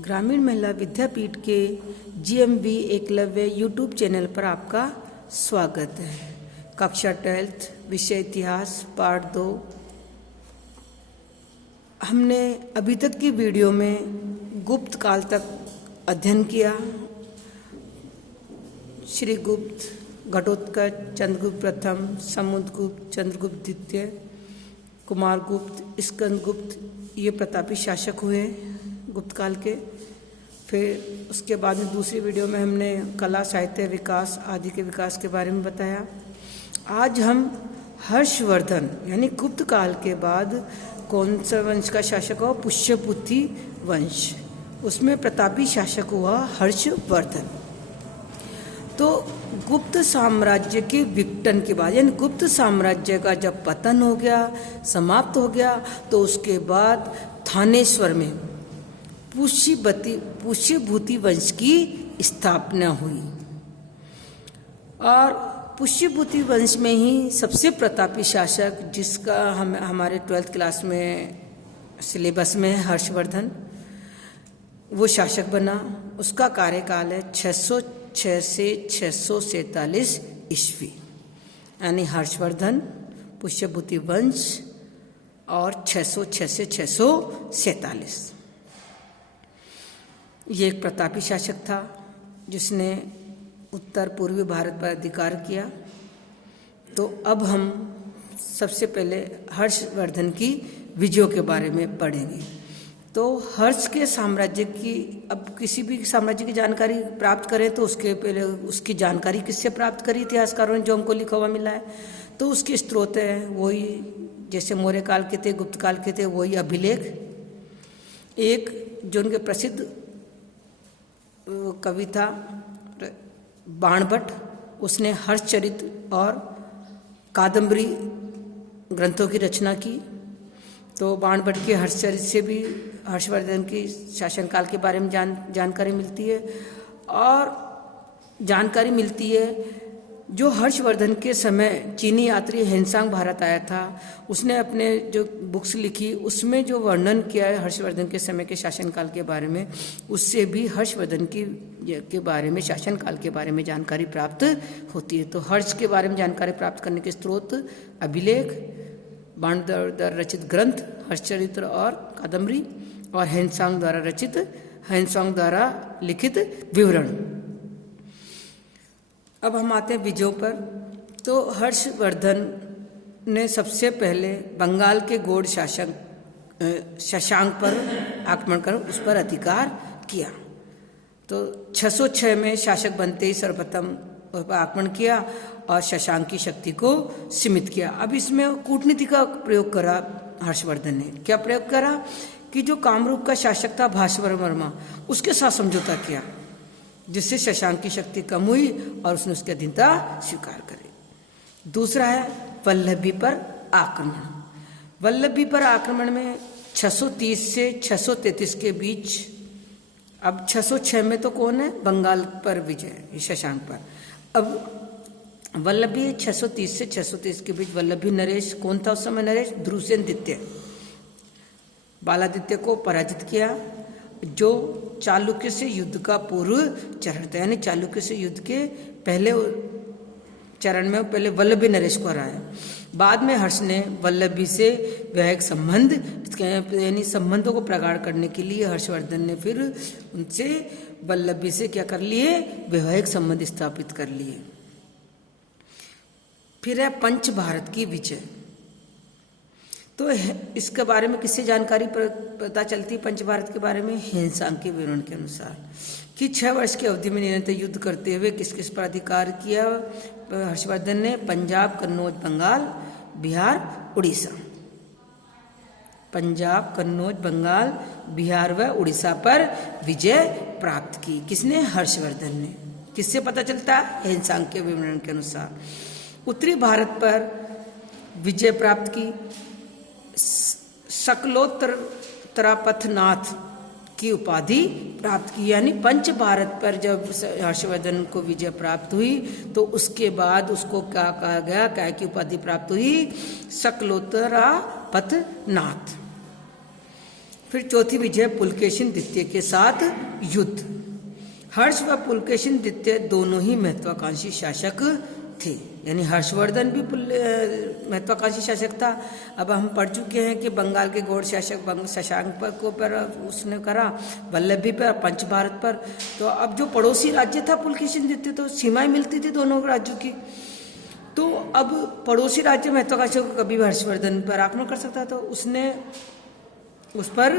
ग्रामीण महिला विद्यापीठ के जीएमवी एकलव्य यूट्यूब चैनल पर आपका स्वागत है। कक्षा 12 विषय इतिहास पार्ट 2। हमने अभी तक की वीडियो में गुप्त काल तक अध्ययन किया। श्री गुप्त, घटोत्कच, चंद्रगुप्त प्रथम, समुद्रगुप्त, चंद्रगुप्त द्वितीय, कुमारगुप्त, स्कंदगुप्त, ये प्रतापी शासक हुए गुप्त काल के। फिर उसके बाद में दूसरी वीडियो में हमने कला, साहित्य, विकास आदि के विकास के बारे में बताया। आज हम हर्षवर्धन यानी गुप्त काल के बाद कौन सा वंश का शासक हुआ? पुष्यभूति वंश। उसमें प्रतापी शासक हुआ हर्षवर्धन। तो गुप्त साम्राज्य के विघटन के बाद यानी गुप्त साम्राज्य का जब पतन हो गया, समाप्त हो गया, तो उसके बाद थानेश्वर में पुष्यभूति वंश की स्थापना हुई। और पुष्यभूति वंश में ही सबसे प्रतापी शासक, जिसका हमारे 12th क्लास में सिलेबस में है, हर्षवर्धन, वो शासक बना। उसका कार्यकाल है 606 से 647 ईस्वी। यानी हर्षवर्धन, पुष्यभूति वंश और 606 से 647। ये एक प्रतापी शासक था जिसने उत्तर पूर्वी भारत पर अधिकार किया। तो अब हम सबसे पहले हर्षवर्धन की विजयों के बारे में पढ़ेंगे। तो हर्ष के साम्राज्य की, अब किसी भी साम्राज्य की जानकारी प्राप्त करें तो उसके पहले उसकी जानकारी किससे प्राप्त करी इतिहासकारों ने, जो हमको लिखा हुआ मिला है। तो उसके स्रोत है वही, जैसे मौर्य काल के थे, गुप्त काल के थे, वही अभिलेख। एक जो उनके प्रसिद्ध कवि था बाणभट्ट, उसने हर्षचरित और कादम्बरी ग्रंथों की रचना की। तो बाणभट्ट के हर्षचरित से भी हर्षवर्धन की शासनकाल के बारे में जानकारी मिलती है। और जानकारी मिलती है जो हर्षवर्धन के समय चीनी यात्री हेनसांग भारत आया था, उसने अपने जो बुक्स लिखी उसमें जो वर्णन किया है हर्षवर्धन के समय के शासनकाल के बारे में, उससे भी हर्षवर्धन के बारे में, शासनकाल के बारे में जानकारी प्राप्त होती है। तो हर्ष के बारे में जानकारी प्राप्त करने के स्रोत अभिलेख, बाणभट्ट द्वारा रचित ग्रंथ हर्षचरित्र और कादम्बरी, और हेनसांग द्वारा लिखित विवरण। अब हम आते हैं विजयों पर। तो हर्षवर्धन ने सबसे पहले बंगाल के गौड़ शासक शशांक पर आक्रमण कर उस पर अधिकार किया। तो 606 में शासक बनते ही सर्वप्रथम उस पर आक्रमण किया और शशांक की शक्ति को सीमित किया। अब इसमें कूटनीति का प्रयोग करा हर्षवर्धन ने। क्या प्रयोग करा कि जो कामरूप का शासक था भास्कर वर्मा, उसके साथ समझौता किया, जिससे शशांक की शक्ति कम हुई और उसने उसकी अधीनता स्वीकार करी। दूसरा है वल्लभी पर आक्रमण। वल्लभी पर आक्रमण में 630 से 633 के बीच। अब 606 में तो कौन है? बंगाल पर विजय, शशांक पर। अब वल्लभी 630 से 633 के बीच वल्लभी नरेश, कौन था उस समय नरेश? ध्रुवसेन द्वितीय, बालादित्य को पराजित किया, जो चालुक्य से युद्ध का पूर्व चरण था। यानी चालुक्य से युद्ध के पहले चरण में पहले वल्लभी नरेश को हराया। बाद में हर्ष ने वल्लभी से वैवाहिक संबंध, यानी संबंधों को प्रगाढ़ करने के लिए हर्षवर्धन ने फिर उनसे वल्लभी से क्या कर लिए? वैवाहिक संबंध स्थापित कर लिए। फिर है पंच भारत की विजय। तो इसके बारे में किससे जानकारी पता चलती है? पंच भारत के बारे में हेनसांग के विवरण के अनुसार कि 6 वर्ष की अवधि में निरंतर युद्ध करते हुए किस किस पर अधिकार किया हर्षवर्धन ने? पंजाब, कन्नौज, बंगाल, बिहार, उड़ीसा। पंजाब, कन्नौज, बंगाल, बिहार व उड़ीसा पर विजय प्राप्त की। किसने? हर्षवर्धन ने। किससे पता चलता? हेनसांग के विवरण के अनुसार। उत्तरी भारत पर विजय प्राप्त की। सकलोत्तरापथनाथ की उपाधि प्राप्त की। यानी पंच भारत पर जब हर्षवर्धन को विजय प्राप्त हुई तो उसके बाद उसको क्या कहा गया, क्या की उपाधि प्राप्त हुई? सकलोत्तरापथनाथ। फिर चौथी विजय पुलकेशिन द्वितीय के साथ युद्ध। हर्ष व पुलकेशिन द्वितीय दोनों ही महत्वाकांक्षी शासक थे, यानी हर्षवर्धन भी महत्वाकांक्षी शासक था। अब हम पढ़ चुके हैं कि बंगाल के गौड़ शासक शशांक पर उसने करा, वल्लभी पर, पंच भारत पर। तो अब जो पड़ोसी राज्य था पुलकेशिन द्वितीय, तो सीमाएं मिलती थी दोनों राज्यों की, तो अब पड़ोसी राज्य महत्वाकांक्षी को कभी भी हर्षवर्धन पर आक्रमण कर सकता, तो उसने उस पर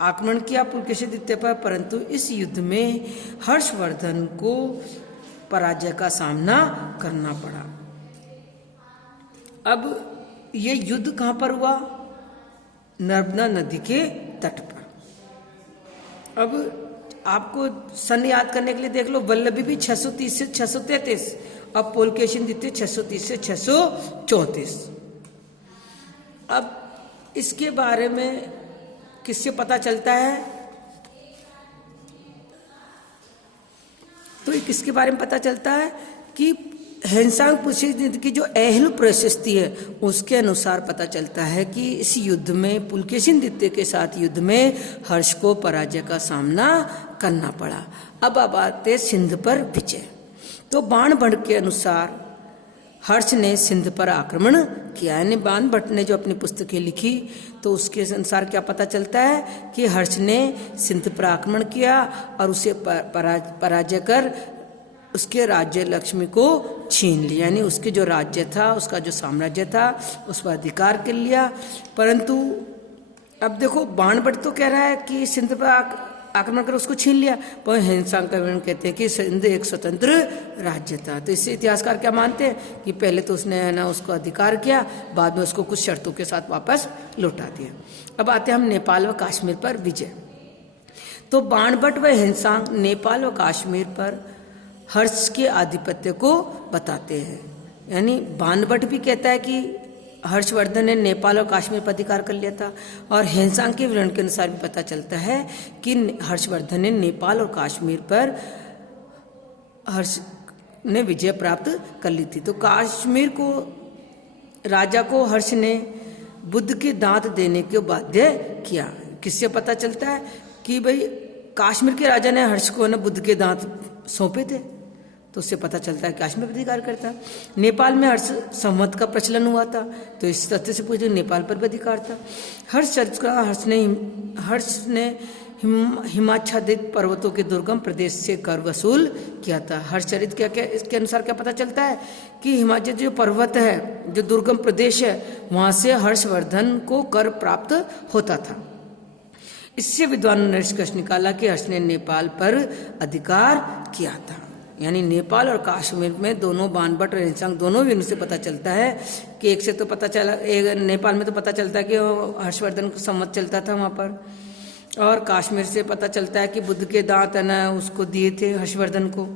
आक्रमण किया पुलकेशिन द्वितीय पर। परंतु इस युद्ध में हर्षवर्धन को पराजय का सामना करना पड़ा। अब ये युद्ध कहां पर हुआ? नर्मदा नदी के तट पर। अब आपको सन याद करने के लिए देख लो, वल्लभी भी 630 से 633, अब पुलकेशिन द्वितीय 630 से 634। अब इसके बारे में किससे पता चलता है? तो किसके बारे में पता चलता है कि हेनसांग पुलकेशिन की जो अहलु प्रशस्ति है उसके अनुसार पता चलता है कि इस युद्ध में, पुलकेशिन द्वितीय के साथ युद्ध में हर्ष को पराजय का सामना करना पड़ा। अब आते सिंध पर विजय। तो बाणभट्ट के अनुसार हर्ष ने सिंध पर आक्रमण किया, यानी बाणभट्ट ने जो अपनी पुस्तकें लिखी तो उसके अनुसार क्या पता चलता है कि हर्ष ने सिंध पर आक्रमण किया और उसे पराजय कर उसके राज्य लक्ष्मी को छीन लिया, यानी उसके जो राज्य था, उसका जो साम्राज्य था, उस पर अधिकार कर लिया। परंतु अब देखो, बाणभट्ट तो कह रहा है कि सिंध पर आक्रमण कर उसको छीन लिया, पर हेनसांग का विवरण कहते हैं कि सिंध एक स्वतंत्र राज्य था। तो इससे इतिहासकार क्या मानते हैं कि पहले तो उसने है ना उसको अधिकार किया, बाद में उसको कुछ शर्तों के साथ वापस लौटा दिया। अब आते हैं हम नेपाल व कश्मीर पर विजय। तो बाणभट्ट व हेनसांग नेपाल व कश्मीर पर हर्ष के आधिपत्य को बताते हैं, यानी बाणभट्ट भी कहता है कि हर्षवर्धन ने नेपाल और कश्मीर पर अधिकार कर लिया था, और हेनसांग के विवरण के अनुसार भी पता चलता है कि हर्षवर्धन ने नेपाल और कश्मीर पर हर्ष ने विजय प्राप्त कर ली थी। तो कश्मीर को राजा को हर्ष ने बुद्ध के दांत देने के बाध्य किया। किससे पता चलता है कि भाई कश्मीर के राजा ने हर्ष को ना बुद्ध के दांत सौंपे थे, तो उससे पता चलता है कश्मीर पर अधिकार करता। नेपाल में हर्ष संवत का प्रचलन हुआ था, तो इस तथ्य से पूछे नेपाल पर भी अधिकार था। हर्ष ने हिमाच्छादित पर्वतों के दुर्गम प्रदेश से कर वसूल किया था। हर्षचरित क्या इसके अनुसार क्या पता चलता है कि हिमाचल जो पर्वत है, जो दुर्गम प्रदेश है, वहां से हर्षवर्धन को कर प्राप्त होता था। इससे विद्वानों ने निष्कर्ष निकाला कि हर्ष ने नेपाल पर अधिकार किया था, यानी नेपाल और कश्मीर में दोनों बाणभट्ट और हेनसांग दोनों भी उनसे पता चलता है कि एक से तो पता चला, नेपाल में तो पता चलता है कि हर्षवर्धन का संवत चलता था वहाँ पर, और कश्मीर से पता चलता है कि बुद्ध के दांत है ना उसको दिए थे हर्षवर्धन को,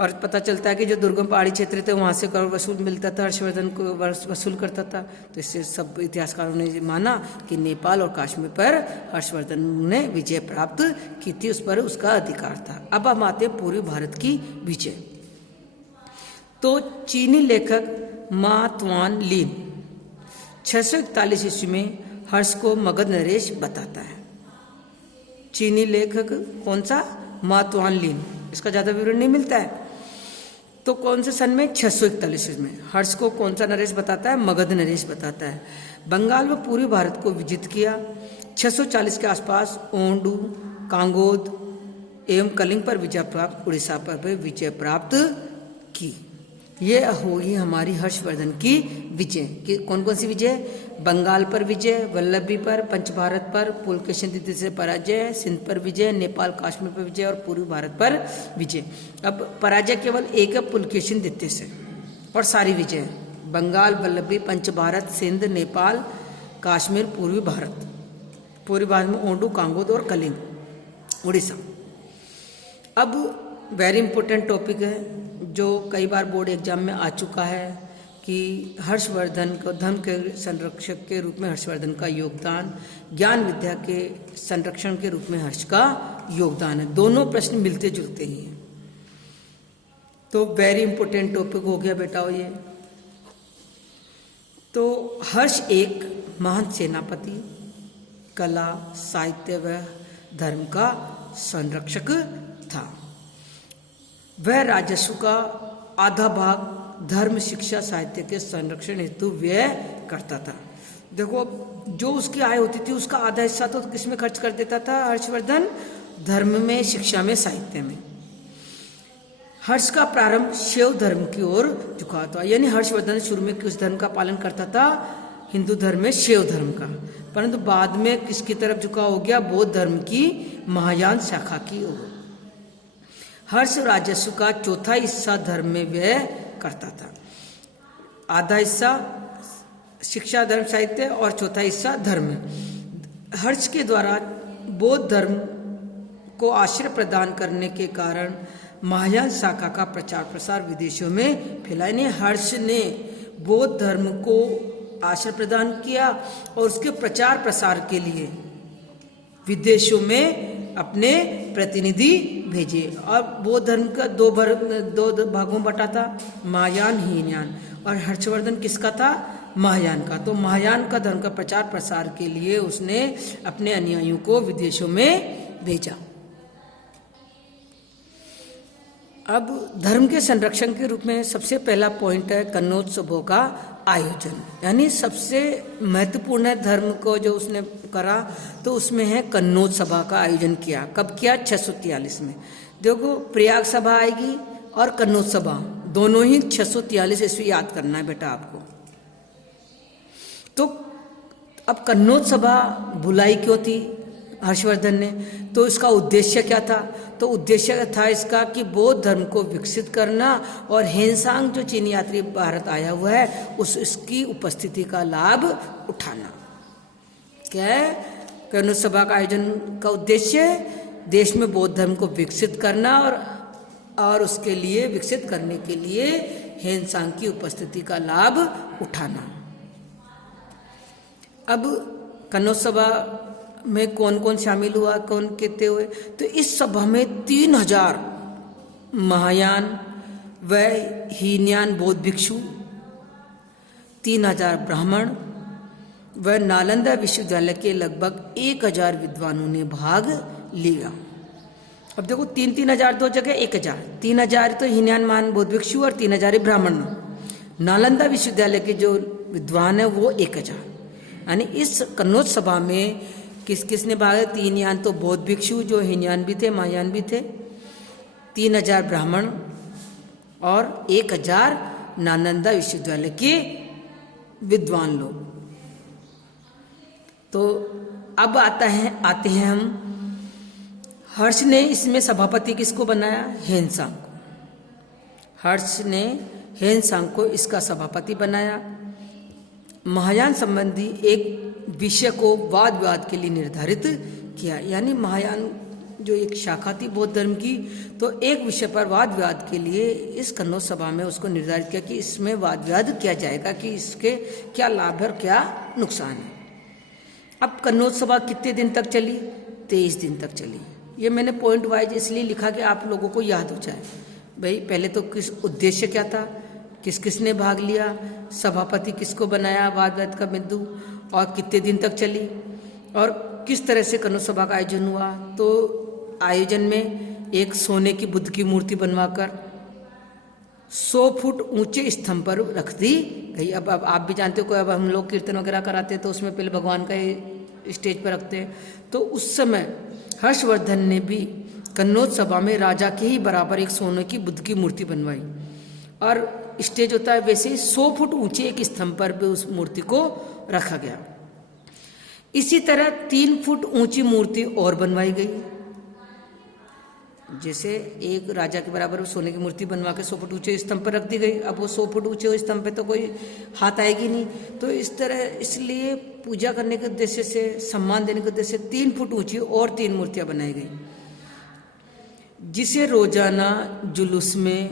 और पता चलता है कि जो दुर्गम पहाड़ी क्षेत्र थे वहाँ से कर वसूल मिलता था, हर्षवर्धन को वसूल करता था। तो इससे सब इतिहासकारों ने माना कि नेपाल और कश्मीर पर हर्षवर्धन ने विजय प्राप्त की थी, उस पर उसका अधिकार था। अब हम आते हैं पूर्वी भारत की विजय। तो चीनी लेखक मा तुआन लिन 641 ईस्वी में हर्ष को मगध नरेश बताता है। चीनी लेखक कौन सा? मा तुआन लिन। इसका ज्यादा विवरण नहीं मिलता है। तो कौन से सन में? 641 में हर्ष को कौन सा नरेश बताता है? मगध नरेश बताता है। बंगाल व पूर्वी भारत को विजित किया। 640 के आसपास ओंडू, कांगोद एवं कलिंग पर विजय प्राप्त, उड़ीसा पर भी विजय प्राप्त की। ये होगी हमारी हर्षवर्धन की विजय। कि कौन कौन सी विजय? बंगाल पर विजय, वल्लभी पर, पंच भारत पर, पुलकेशिन द्वितीय से पराजय, सिंध पर विजय, नेपाल कश्मीर पर विजय और पूर्वी भारत पर विजय। अब पराजय केवल एक है, पुलकेशिन द्वितीय से, और सारी विजय बंगाल, वल्लभी, पंच भारत, सिंध, नेपाल, कश्मीर, पूर्वी भारत। पूर्वी भारत में ओंडू, कांगोद और कलिंग, उड़ीसा। अब वेरी इंपॉर्टेंट टॉपिक है जो कई बार बोर्ड एग्जाम में आ चुका है कि हर्षवर्धन को धर्म के संरक्षक के रूप में हर्षवर्धन का योगदान, ज्ञान विद्या के संरक्षण के रूप में हर्ष का योगदान है। दोनों प्रश्न मिलते जुलते ही हैं। तो वेरी इंपॉर्टेंट टॉपिक हो गया बेटा ये। तो हर्ष एक महान सेनापति, कला, साहित्य व धर्म का संरक्षक था। वह राजस्व का आधा भाग धर्म, शिक्षा, साहित्य के संरक्षण हेतु व्यय करता था। देखो, जो उसकी आय होती थी उसका आधा हिस्सा तो किसमें खर्च कर देता था हर्षवर्धन? धर्म में, शिक्षा में, साहित्य में। हर्ष का प्रारंभ शैव धर्म की ओर झुका था, यानी हर्षवर्धन शुरू में किस धर्म का पालन करता था? हिंदू धर्म में शैव धर्म का, परंतु बाद में किसकी तरफ झुका हो गया? बौद्ध धर्म की महायान शाखा की ओर। हर्ष राजस्व का चौथा हिस्सा धर्म में व्यय करता था, आधा हिस्सा शिक्षा, धर्म, साहित्य और चौथा हिस्सा धर्म में। हर्ष के द्वारा बौद्ध धर्म को आश्रय प्रदान करने के कारण महायान शाखा का प्रचार प्रसार विदेशों में फैला। यानी हर्ष ने बौद्ध धर्म को आश्रय प्रदान किया और उसके प्रचार प्रसार के लिए विदेशों में अपने प्रतिनिधि भेजे। और बौद्ध धर्म का दो भागों में बटा था, महायान, हीनयान। और हर्षवर्धन किसका था? महायान का। तो महायान का धर्म का प्रचार प्रसार के लिए उसने अपने अनुयायियों को विदेशों में भेजा। अब धर्म के संरक्षण के रूप में सबसे पहला पॉइंट है कन्नोत्सवों का आयोजन, यानी सबसे महत्वपूर्ण है धर्म को जो उसने करा, तो उसमें है कन्नौज सभा का आयोजन किया। कब किया? 643 में। देखो, प्रयाग सभा आएगी और कन्नौज सभा, दोनों ही 643 ईस्वी याद करना है बेटा आपको। तो अब कन्नौज सभा बुलाई क्यों थी हर्षवर्धन ने? तो इसका उद्देश्य क्या था? तो उद्देश्य था इसका कि बौद्ध धर्म को विकसित करना और हेनसांग जो चीनी यात्री भारत आया हुआ है उसकी उपस्थिति का लाभ उठाना। क्या है कन्नौज सभा का आयोजन का उद्देश्य? देश में बौद्ध धर्म को विकसित करना और उसके लिए विकसित करने के लिए हेनसांग की उपस्थिति का लाभ उठाना। अब कन्नौज सभा में कौन कौन शामिल हुआ, कौन कहते हुए? तो इस सभा में 3000 महायान व हीनयान बौद्ध भिक्षु, 3000 ब्राह्मण व नालंदा विश्वविद्यालय के लगभग 1000 विद्वानों ने भाग लिया। अब देखो, 3,000 दो जगह 1000, 3000 तो हीनयान महान बौद्ध भिक्षु और 3000 ब्राह्मण। नालंदा विश्वविद्यालय के जो विद्वान है वो 1000। यानी इस कन्नौज सभा में किस किस ने भाग? 3 यान तो बौद्ध भिक्षु जो हीनयान भी थे, महायान भी थे, 3000 ब्राह्मण और 1000 नालंदा विश्वविद्यालय के विद्वान लोग। तो अब आते हैं हम, हर्ष ने इसमें सभापति किसको बनाया? हेनसांग को। हर्ष ने हेनसांग को इसका सभापति बनाया। महायान संबंधी एक विषय को वाद विवाद के लिए निर्धारित किया, यानी महायान जो एक शाखा थी बौद्ध धर्म की, तो एक विषय पर वाद विवाद के लिए इस कन्नौज सभा में उसको निर्धारित किया कि इसमें वाद विवाद किया जाएगा कि इसके क्या लाभ है और क्या नुकसान है। अब कन्नौज सभा कितने दिन तक चली? 23 दिन तक चली। ये मैंने पॉइंट वाइज इसलिए लिखा कि आप लोगों को याद हो जाए। भाई पहले तो किस उद्देश्य क्या था, किस किस ने भाग लिया, सभापति किसको बनाया, वाद विवाद का बिंदु, और कितने दिन तक चली और किस तरह से कन्नौज सभा का आयोजन हुआ। तो आयोजन में एक सोने की बुद्ध की मूर्ति बनवाकर 100 फुट ऊंचे स्तंभ पर रख दी गई। अब आप भी जानते हो कि अब हम लोग कीर्तन वगैरह कराते हैं तो उसमें पहले भगवान का स्टेज पर रखते हैं। तो उस समय हर्षवर्धन ने भी कन्नौज सभा में राजा के ही बराबर एक सोने की बुद्ध की मूर्ति बनवाई और स्टेज होता है वैसे ही 100 फुट ऊंचे एक स्तंभ पर भी उस मूर्ति को रखा गया। इसी तरह 3 फुट ऊंची मूर्ति और बनवाई गई। जैसे एक राजा के बराबर सोने की मूर्ति बनवा के 100 फुट ऊंचे स्तंभ पर रख दी गई। अब वो 100 फुट ऊंचे स्तंभ पे तो कोई हाथ आएगी नहीं, तो इस तरह इसलिए पूजा करने के उद्देश्य से, सम्मान देने के उद्देश्य से 3 फुट ऊंची और 3 मूर्तियां बनाई गई, जिसे रोजाना जुलूस में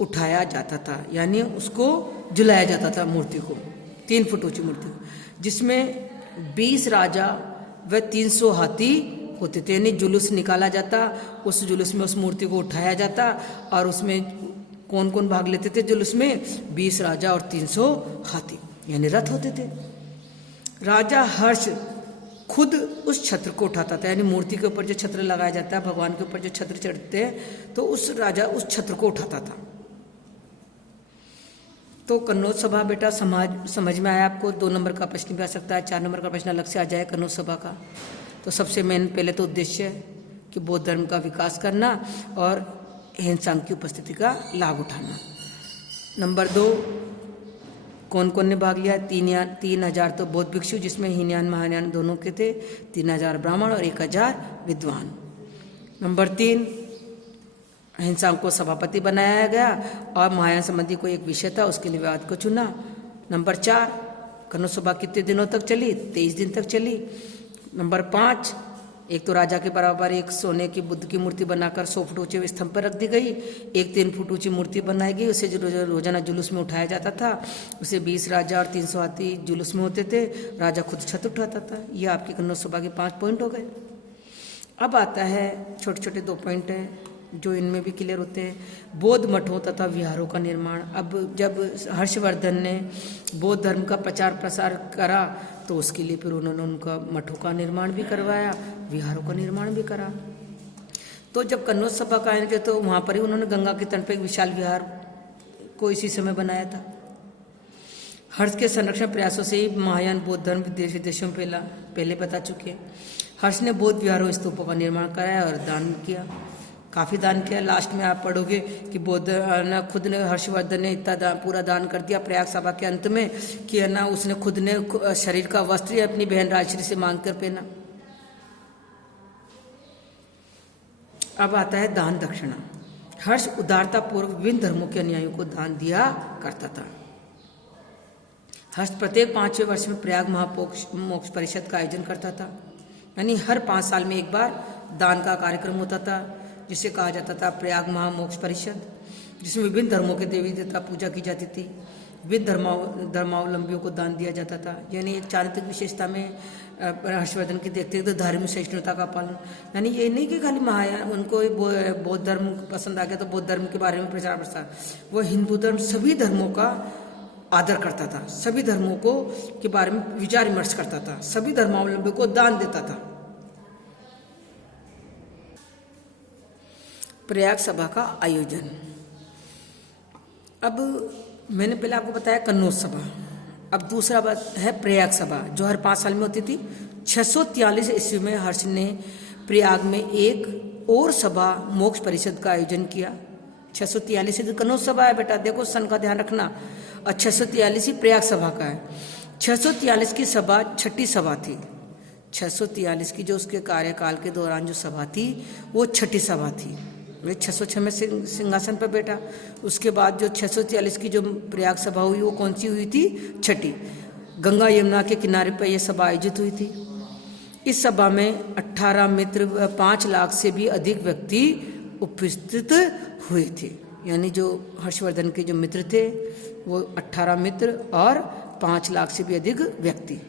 उठाया जाता था, यानी उसको झुलाया जाता था मूर्ति को, 3 फुट ऊंची मूर्ति को, जिसमें 20 राजा व 300 हाथी होते थे। यानी जुलूस निकाला जाता, उस जुलूस में उस मूर्ति को उठाया जाता और उसमें कौन कौन भाग लेते थे जुलूस में? 20 राजा और 300 हाथी, यानी रथ होते थे। राजा हर्ष खुद उस छत्र को उठाता था, यानी मूर्ति के ऊपर जो छत्र लगाया जाता है, भगवान के ऊपर जो छत्र चढ़ते हैं, तो उस राजा उस छत्र को उठाता था। तो कन्नौज सभा बेटा समझ में आया आपको? 2 नंबर का प्रश्न भी आ सकता है, 4 नंबर का प्रश्न अलग से आ जाए कन्नौज सभा का। तो सबसे मेन पहले तो उद्देश्य है कि बौद्ध धर्म का विकास करना और हेनसांग की उपस्थिति का लाभ उठाना। नंबर 2, कौन कौन ने भाग लिया? 3,000 तो बौद्ध भिक्षु, जिसमें हीनयान महायान दोनों के थे, 3,000 ब्राह्मण और 1,000 विद्वान। नंबर 3, हिंसांग को सभापति बनाया गया और महायान संबंधी कोई एक विषय था, उसके लिए विवाद को चुना। नंबर 4, कन्नौज सभा कितने दिनों तक चली? 23 दिन तक चली। नंबर 5, एक तो राजा के बराबर एक सोने की बुद्ध की मूर्ति बनाकर 100 फुट ऊंचे स्तंभ पर रख दी गई। एक 3 फुट ऊंची मूर्ति बनाई गई, उसे रोजाना जुलूस में उठाया जाता था। उसे 20 राजा और 300 हाथी जुलूस में होते थे। राजा खुद छत उठाता था। ये आपकी कन्नौज सभा के 5 पॉइंट हो गए। अब आता है छोटे छोटे 2 पॉइंट हैं जो इनमें भी क्लियर होते हैं। बौद्ध मठों तथा विहारों का निर्माण। अब जब हर्षवर्धन ने बौद्ध धर्म का प्रचार प्रसार करा तो उसके लिए फिर उन्होंने उनका मठों का निर्माण भी करवाया, विहारों का निर्माण भी करा। तो जब कन्नौज सभा का आयोजन किया तो वहाँ पर ही उन्होंने गंगा के तट पर एक विशाल विहार को इसी समय बनाया था। हर्ष के संरक्षण प्रयासों से ही महायान बौद्ध धर्म देश विदेशों में पहले बता चुके। हर्ष ने बौद्ध विहारों स्तूपों का निर्माण कराया और दान किया, काफ़ी दान किया। लास्ट में आप पढ़ोगे कि बौद्ध ने खुद ने, हर्षवर्धन ने इतना पूरा दान कर दिया प्रयाग सभा के अंत में कि है ना, उसने खुद ने शरीर का वस्त्र अपनी बहन राजश्री से मांग कर पहना। अब आता है दान दक्षिणा। हर्ष उदारता पूर्वक विभिन्न धर्मों के अनुयायियों को दान दिया करता था। हर्ष प्रत्येक 5वें वर्ष में प्रयाग महामोक्ष परिषद का आयोजन करता था, यानी हर 5 साल में एक बार दान का कार्यक्रम होता था, जिसे कहा जाता था प्रयाग महामोक्ष परिषद, जिसमें विभिन्न धर्मों के देवी देवता पूजा की जाती थी। विभिन्न धर्मावलंबियों को दान दिया जाता था। यानी एक चारित्रिक विशेषता में हर्षवर्धन की देखते हैं तो धार्मिक सहिष्णुता का पालन, यानी ये नहीं कि खाली महायान उनको बौद्ध धर्म पसंद आ गया तो बौद्ध धर्म के बारे में प्रचार प्रसार, वो हिंदू धर्म सभी धर्मों का आदर करता था, सभी धर्मों को के बारे में विचार विमर्श करता था, सभी धर्मावलंबियों को दान देता था। प्रयाग सभा का आयोजन। अब मैंने पहले आपको बताया कन्नौज सभा, अब दूसरा बात है प्रयाग सभा जो हर 5 साल में होती थी। 643 ईस्वी में हर्ष ने प्रयाग में एक और सभा मोक्ष परिषद का आयोजन किया। 643 कन्नौज सभा है बेटा, देखो सन का ध्यान रखना, और 643 ही प्रयाग सभा का है। 643 की सभा छठी सभा थी। 643 की जो उसके कार्यकाल के दौरान जो सभा थी वो छठी सभा थी। वे 606 में सिंहासन पर बैठा। उसके बाद जो 643 की जो प्रयाग सभा हुई वो कौन सी हुई थी? छठी। गंगा यमुना के किनारे पर यह सभा आयोजित हुई थी। इस सभा में 18 मित्र 5 लाख से भी अधिक व्यक्ति उपस्थित हुए थे। यानी जो हर्षवर्धन के जो मित्र थे वो 18 मित्र और 5 लाख से भी अधिक व्यक्ति।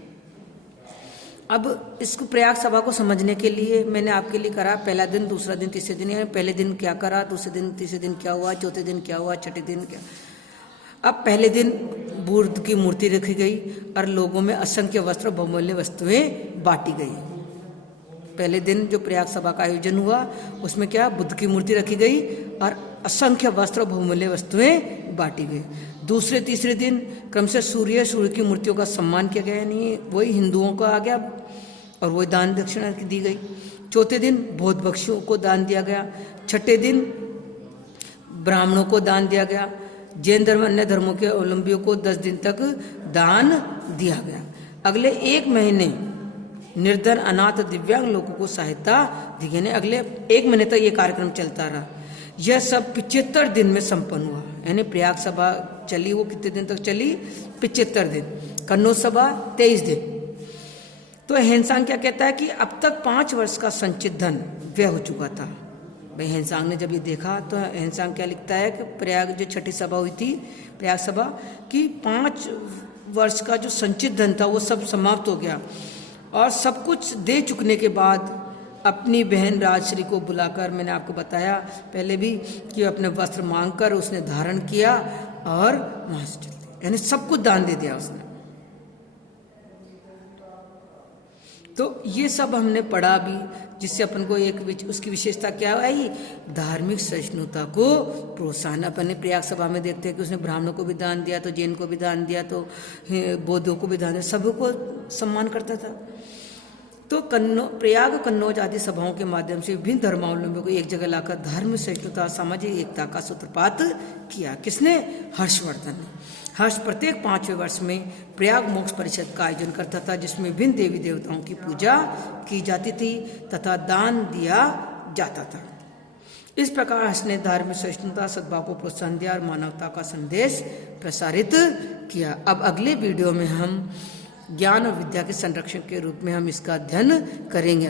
अब इसको प्रयाग सभा को समझने के लिए मैंने आपके लिए करा पहला दिन, दूसरा दिन, तीसरे दिन, यानी पहले दिन क्या करा, दूसरे दिन, तीसरे दिन क्या हुआ, चौथे दिन क्या हुआ, छठे दिन क्या। अब पहले दिन बुद्ध की मूर्ति रखी गई और लोगों में असंख्य वस्त्र और बहुमूल्य वस्तुएं बांटी गई। पहले दिन जो प्रयाग सभा का आयोजन हुआ उसमें क्या, बुद्ध की मूर्ति रखी गई और असंख्य वस्त्र और बहुमूल्य वस्तुएं बांटी गई। दूसरे तीसरे दिन क्रमशः सूर्य की मूर्तियों का सम्मान किया गया, यानी वही हिंदुओं का आ गया और वही दान दक्षिणा दी गई। चौथे दिन बौद्ध भिक्षुओं को दान दिया गया। छठे दिन ब्राह्मणों को दान दिया गया। जैन धर्म अन्य धर्मों के अवलंबियों को 10 दिन तक दान दिया गया। अगले 1 महीने निर्धन अनाथ दिव्यांग लोगों को सहायता दी गई। अगले 1 महीने तक ये कार्यक्रम चलता रहा। यह सब 75 दिन में संपन्न हुआ। यानी प्रयाग सभा चली, वो कितने दिन तक चली? 75 दिन। कन्नौज सभा 23 दिन। तो हेनसांग क्या कहता है कि अब तक 5 वर्ष का संचित धन व्यय हो चुका था। भाई हेनसांग ने जब ये देखा तो हेनसांग क्या लिखता है कि प्रयाग जो छठी सभा हुई थी प्रयाग सभा की 5 वर्ष का जो संचित धन था वो सब समाप्त हो गया और सब कुछ दे चुकने के बाद अपनी बहन राजश्री को बुलाकर, मैंने आपको बताया पहले भी कि अपने वस्त्र मांगकर उसने धारण किया और वहां से चलते, यानी सब कुछ दान दे दिया उसने। तो ये सब हमने पढ़ा भी, जिससे अपन को उसकी विशेषता क्या आई, धार्मिक सहिष्णुता को प्रोत्साहन। अपने प्रयाग सभा में देखते हैं कि उसने ब्राह्मणों को भी दान दिया, तो जैन को भी दान दिया, तो बौद्धों को भी दान दिया, सबको सम्मान करता था। तो प्रयाग कन्नौज आदि सभाओं के माध्यम से विभिन्न धर्मावलंबियों को एक जगह लाकर धर्म सहिष्णुता सामाजिक एकता का सूत्रपात किया। किसने? हर्षवर्धन ने। हर्ष प्रत्येक 5वें वर्ष में प्रयाग मोक्ष परिषद का आयोजन करता था, जिसमें विभिन्न देवी देवताओं की पूजा की जाती थी तथा दान दिया जाता था। इस प्रकार हर्ष ने धार्मिक सहिष्णुता, सद्भाव को प्रोत्साहन दिया और मानवता का संदेश प्रसारित किया। अब अगले वीडियो में हम ज्ञान और विद्या के संरक्षण के रूप में हम इसका अध्ययन करेंगे।